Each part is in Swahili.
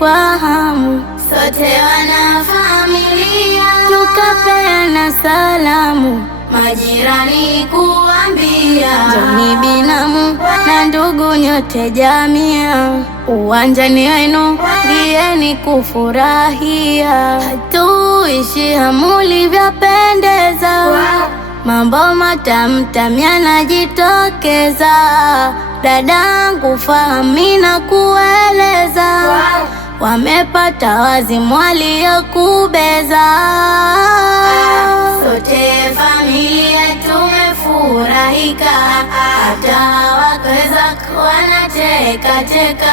kwa hamu, sote wanafamilia tukapeana salamu, majirani kuambia, njoni binamu na ndugu nyote jamia, uwanjani wenu ngieni kufurahia. Hatuishi mulivyopendeza, mambo matamu yanajitokeza. Dadangu fahamu na kueleza, wamepata wazimu waliokubeza. Sote familia tumefurahika, hata wakaweza wanateka teka,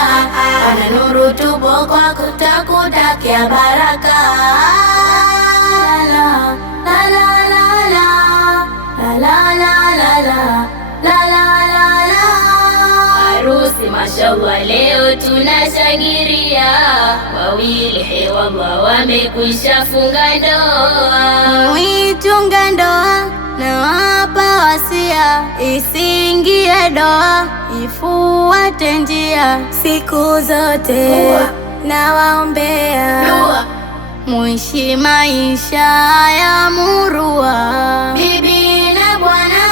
wana nuru tupo kwa kutakutakia baraka. La la la la la la la la la la la la. Harusi mashallah leo tunashangilia, wawili hewallah wamekwisha funga ndoa. Mwitunga ndoa na wapa wasia, isiingie doa ifuate njia. Siku zote na waombea muishi maisha ya murua, bibi na bwana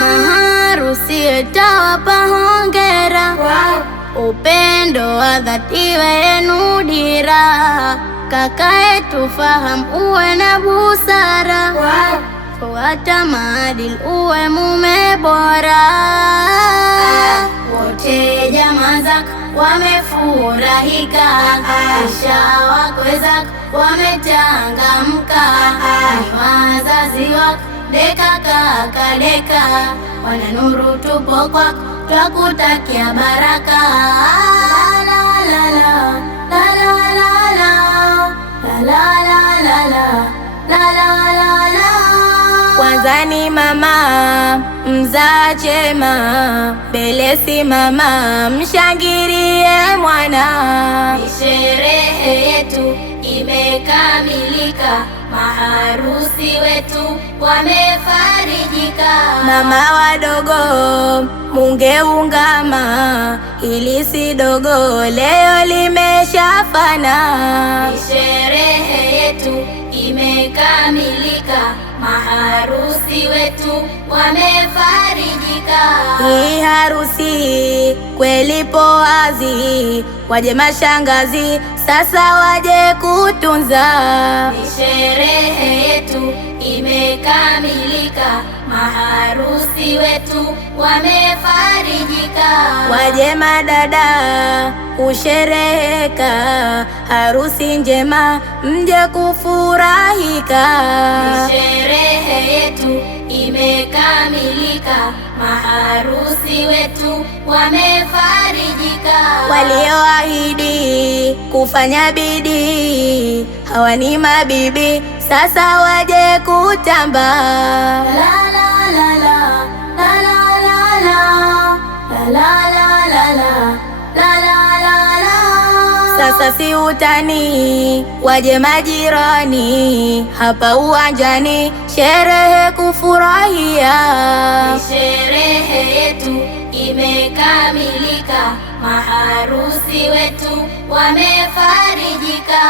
maharusi tawapa hongera. Upendo wa dhati wenu dira, kaka yetu fahamu uwe na busara, fuata maadili uwe mume bora. Wote jamaa zako wamefurahika, kisha wakweza wametangamka, ni wazazi wako deka kaka deka, wana nuru tupo kwako twakutakia baraka. La la la la la la la la la la la la la la. Kwanza ni mama mzaa chema, mbele simama mshangilie mwana. Sherehe yetu imekamilika, maharusi wetu wamefarijika. Mama wadogo mungeungama, hili si dogo leo limeshafana. Sherehe yetu imekamilika, maharusi wetu wamefarijika. Hii harusi kweli poazi, waje mashangazi sasa waje kutunza. Sherehe yetu imekamilika, maharusi wetu wamefarijika. Waje madada kushereheka, harusi njema mje kufurahika. Sherehe yetu imekamilika, maharusi wetu wamefarijika. Walioahidi kufanya bidii hawa ni mabibi, sasa waje kutamba. La la la la la la la la la la la la la la. Sasa si utani, waje majirani hapa uwanjani, sherehe kufurahia. Sherehe yetu imekamilika, maharusi wetu wamefarijika.